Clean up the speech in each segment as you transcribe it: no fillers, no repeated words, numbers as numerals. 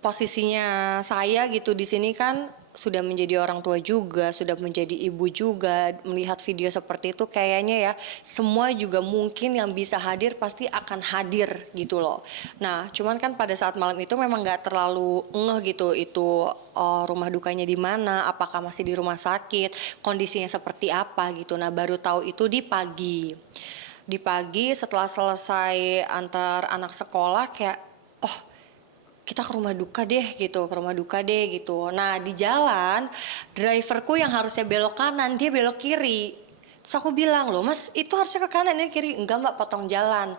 posisinya saya gitu di sini kan sudah menjadi orang tua juga, sudah menjadi ibu juga, melihat video seperti itu kayaknya ya semua juga mungkin yang bisa hadir pasti akan hadir gitu loh. Nah, cuman kan pada saat malam itu memang nggak terlalu ngeh gitu itu rumah dukanya di mana, apakah masih di rumah sakit, kondisinya seperti apa gitu. Nah, baru tahu itu di pagi. Di pagi setelah selesai antar anak sekolah kayak oh kita ke rumah duka deh gitu, ke rumah duka deh gitu. Nah di jalan, driverku yang harusnya belok kanan, dia belok kiri. Terus aku bilang, loh mas itu harusnya ke kanan, ini kiri. Enggak mbak, potong jalan.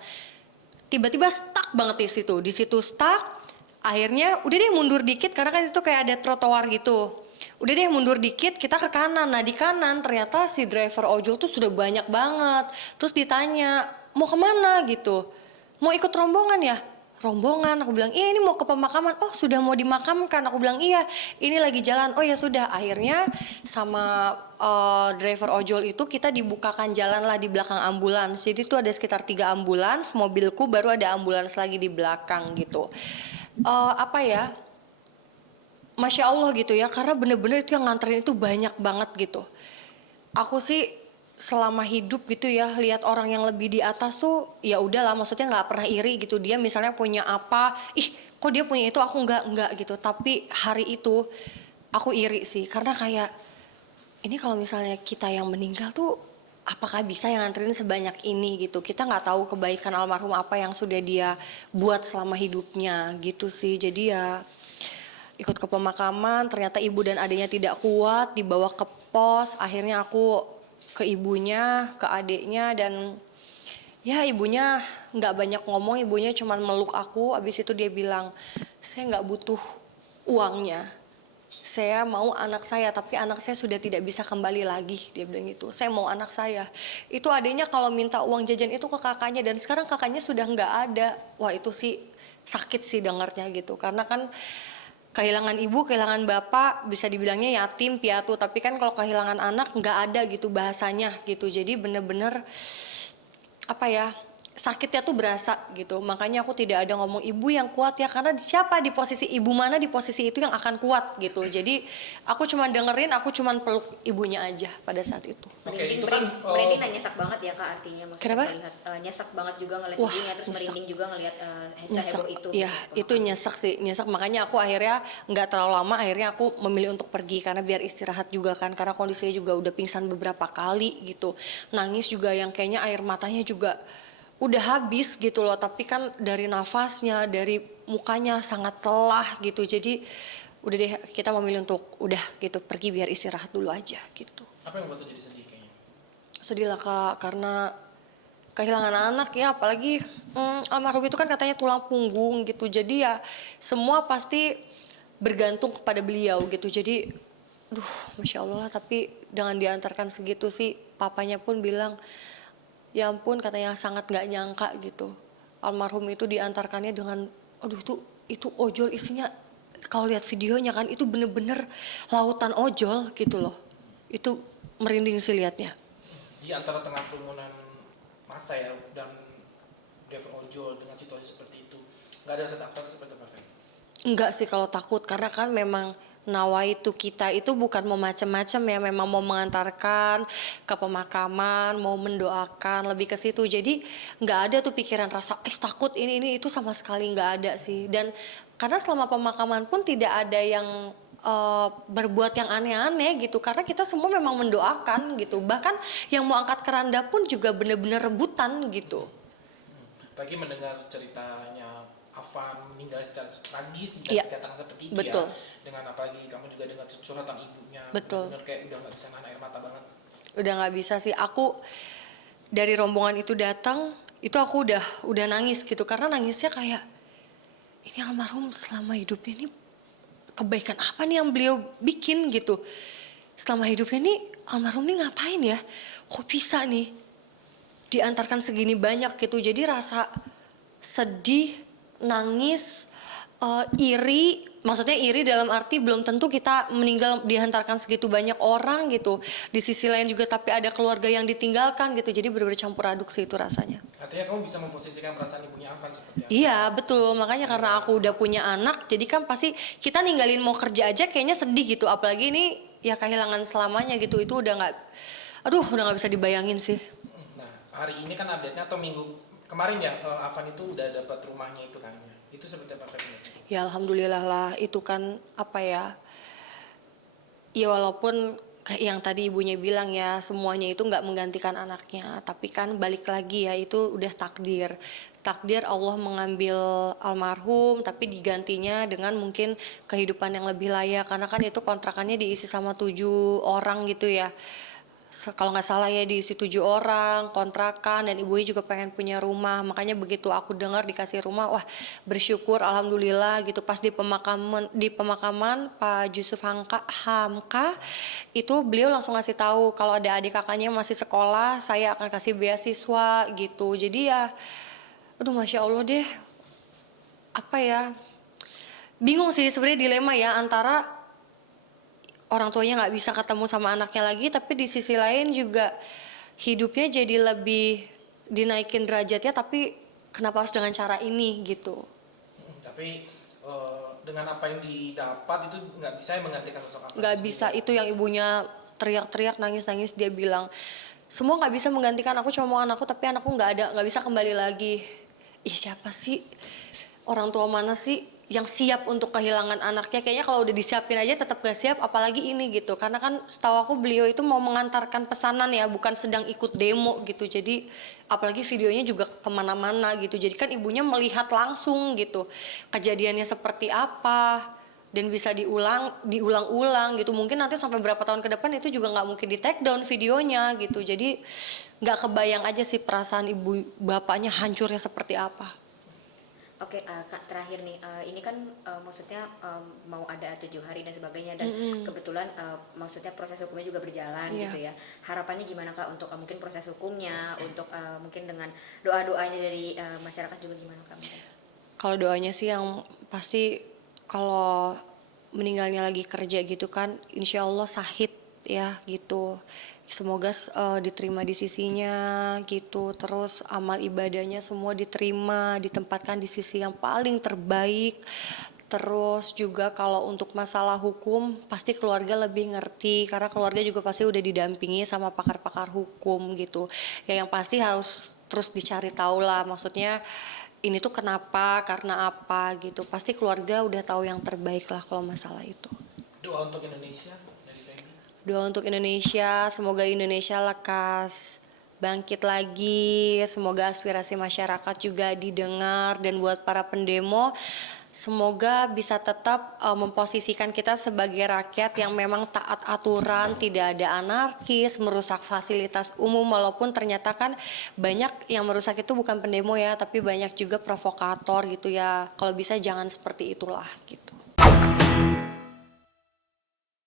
Tiba-tiba stuck banget di situ stuck. Akhirnya udah deh mundur dikit, karena kan itu kayak ada trotoar gitu. Udah deh mundur dikit, kita ke kanan. Nah di kanan ternyata si driver ojol tuh sudah banyak banget. Terus ditanya, mau kemana gitu? Mau ikut rombongan ya? Rombongan, aku bilang iya ini mau ke pemakaman. Oh sudah mau dimakamkan, aku bilang iya ini lagi jalan. Oh ya sudah, akhirnya sama driver ojol itu kita dibukakan jalan lah di belakang ambulans. Jadi itu ada sekitar 3 ambulans, mobilku baru ada ambulans lagi di belakang gitu. Apa ya, Masya Allah gitu ya, karena bener-bener itu yang nganterin itu banyak banget gitu. Aku sih selama hidup gitu ya lihat orang yang lebih di atas tuh ya udahlah, maksudnya nggak pernah iri gitu. Dia misalnya punya apa, ih kok dia punya itu aku nggak gitu. Tapi hari itu aku iri sih karena kayak ini kalau misalnya kita yang meninggal tuh apakah bisa yang nganterin sebanyak ini gitu. Kita nggak tahu kebaikan almarhum apa yang sudah dia buat selama hidupnya gitu sih. Jadi ya ikut ke pemakaman, ternyata ibu dan adiknya tidak kuat, dibawa ke pos. Akhirnya aku ke ibunya, ke adiknya, dan ya ibunya nggak banyak ngomong, ibunya cuma meluk aku. Abis itu dia bilang, saya nggak butuh uangnya, saya mau anak saya, tapi anak saya sudah tidak bisa kembali lagi. Dia bilang gitu, saya mau anak saya. Itu adiknya kalau minta uang jajan itu ke kakaknya, dan sekarang kakaknya sudah nggak ada. Wah itu sih sakit sih dengarnya gitu, karena kan kehilangan ibu, kehilangan bapak, bisa dibilangnya yatim piatu, tapi kan kalau kehilangan anak nggak ada gitu bahasanya gitu. Jadi bener-bener apa ya, sakitnya tuh berasa gitu. Makanya aku tidak ada ngomong ibu yang kuat ya, karena siapa di posisi ibu mana di posisi itu yang akan kuat gitu. Jadi aku cuma dengerin, aku cuma peluk ibunya aja pada saat itu. Merinding, itu kan merinding nyesek banget ya kak, artinya maksudnya Kenapa? melihat nyesek banget juga ngeliat Wah, ibunya, terus nyesek. merinding juga ngeliat Nyesek, seheboh itu. ya itu nyesek sih, nyesek. Makanya aku akhirnya nggak terlalu lama, akhirnya aku memilih untuk pergi karena biar istirahat juga kan, karena kondisinya juga udah pingsan beberapa kali gitu, nangis juga yang kayaknya air matanya juga udah habis gitu loh, tapi kan dari nafasnya, dari mukanya sangat lelah gitu. Jadi udah deh kita memilih untuk udah gitu pergi biar istirahat dulu aja gitu. Apa yang membuat lo jadi sedih kayaknya? Sedih lah kak, karena kehilangan anak ya, apalagi almarhum itu kan katanya tulang punggung gitu. Jadi ya semua pasti bergantung kepada beliau gitu. Jadi Masya Allah lah. Tapi dengan diantarkan segitu sih, papanya pun bilang ya ampun, katanya sangat gak nyangka gitu almarhum itu diantarkannya dengan itu ojol isinya. Kalau lihat videonya kan itu bener-bener lautan ojol gitu loh. Itu merinding sih liatnya. Di antara tengah kerumunan massa ya dan driver ojol dengan situasi seperti itu, nggak ada rasa takut seperti apa? Enggak sih kalau takut, karena kan memang nawaitu kita itu bukan mau macem-macem ya, memang mau mengantarkan ke pemakaman, mau mendoakan, lebih ke situ. Jadi nggak ada tuh pikiran rasa takut ini itu, sama sekali nggak ada sih. Dan karena selama pemakaman pun tidak ada yang berbuat yang aneh-aneh gitu, karena kita semua memang mendoakan gitu. Bahkan yang mau angkat keranda pun juga bener-bener rebutan gitu. Pagi mendengar ceritanya Afan meninggal secara tragis, Iya, dikatakan seperti itu. betul. Ya, dengan apalagi kamu juga dengar curhatan ibunya, betul. benar kayak udah nggak bisa nahan air mata banget. Udah nggak bisa sih, aku dari rombongan itu datang itu aku udah nangis gitu, karena nangisnya kayak ini almarhum selama hidupnya ini kebaikan apa nih yang beliau bikin gitu. Selama hidupnya nih almarhum nih ngapain ya, kok bisa nih diantarkan segini banyak gitu. Jadi rasa sedih, nangis, iri, maksudnya iri dalam arti belum tentu kita meninggal dihantarkan segitu banyak orang gitu. Di sisi lain juga tapi ada keluarga yang ditinggalkan gitu. Jadi bener-bener campur aduk sih itu rasanya. Artinya kamu bisa memposisikan perasaan ibunya Afan seperti apa? Iya betul, makanya karena aku udah punya anak, jadi kan pasti kita ninggalin mau kerja aja kayaknya sedih gitu, apalagi ini ya kehilangan selamanya gitu, itu udah nggak, aduh udah nggak bisa dibayangin sih. Nah, hari ini kan update-nya atau minggu kemarin ya, Afan itu udah dapat rumahnya itu kan. Itu seperti apa Febri? Ya alhamdulillah lah, itu kan apa ya, ya walaupun kayak yang tadi ibunya bilang ya semuanya itu nggak menggantikan anaknya, tapi kan balik lagi ya itu udah takdir. Takdir Allah mengambil almarhum tapi digantinya dengan mungkin kehidupan yang lebih layak, karena kan itu kontrakannya diisi sama 7 orang gitu ya. Kalau nggak salah ya diisi 7 orang kontrakan, dan ibunya juga pengen punya rumah, makanya begitu aku dengar dikasih rumah, wah bersyukur alhamdulillah gitu. Pas di pemakaman Pak Yusuf Hamka itu beliau langsung ngasih tahu kalau ada adik kakaknya masih sekolah, saya akan kasih beasiswa gitu. Jadi ya aduh masya Allah deh, apa ya, bingung sih sebenarnya, dilema ya antara orang tuanya nggak bisa ketemu sama anaknya lagi, tapi di sisi lain juga hidupnya jadi lebih dinaikin derajatnya, tapi kenapa harus dengan cara ini gitu. Tapi dengan apa yang didapat itu nggak bisa yang menggantikan sosok Afan. Nggak bisa, itu yang ibunya teriak-teriak nangis-nangis, dia bilang semua nggak bisa menggantikan aku, cuma mau anakku, tapi anakku nggak ada, nggak bisa kembali lagi. Ih siapa sih, orang tua mana sih yang siap untuk kehilangan anaknya? Kayaknya kalau udah disiapin aja tetap gak siap, apalagi ini gitu. Karena kan setahu aku beliau itu mau mengantarkan pesanan ya, bukan sedang ikut demo gitu. Jadi apalagi videonya juga kemana-mana gitu. Jadi kan ibunya melihat langsung gitu kejadiannya seperti apa, dan bisa diulang-ulang gitu. Mungkin nanti sampai berapa tahun ke depan itu juga nggak mungkin di take down videonya gitu. Jadi nggak kebayang aja sih perasaan ibu bapaknya hancurnya seperti apa. Oke, Kak, terakhir nih, ini kan maksudnya mau ada 7 hari dan sebagainya, dan kebetulan maksudnya proses hukumnya juga berjalan gitu ya. Harapannya gimana Kak untuk mungkin proses hukumnya, untuk mungkin dengan doa-doanya dari masyarakat juga gimana Kak? Kalau doanya sih yang pasti kalau meninggalnya lagi kerja gitu kan, insya Allah sahid ya gitu. Semoga diterima di sisinya gitu. Terus amal ibadahnya semua diterima, ditempatkan di sisi yang paling terbaik. Terus juga kalau untuk masalah hukum pasti keluarga lebih ngerti, karena keluarga juga pasti udah didampingi sama pakar-pakar hukum gitu. Ya yang pasti harus terus dicari tahu lah, maksudnya ini tuh kenapa, karena apa gitu. Pasti keluarga udah tahu yang terbaik lah kalau masalah itu. Doa untuk Indonesia dari Febri. Doa untuk Indonesia, semoga Indonesia lekas bangkit lagi, semoga aspirasi masyarakat juga didengar, dan buat para pendemo semoga bisa tetap memposisikan kita sebagai rakyat yang memang taat aturan, tidak ada anarkis, merusak fasilitas umum, walaupun ternyata kan banyak yang merusak itu bukan pendemo ya, tapi banyak juga provokator gitu ya. Kalau bisa jangan seperti itulah gitu.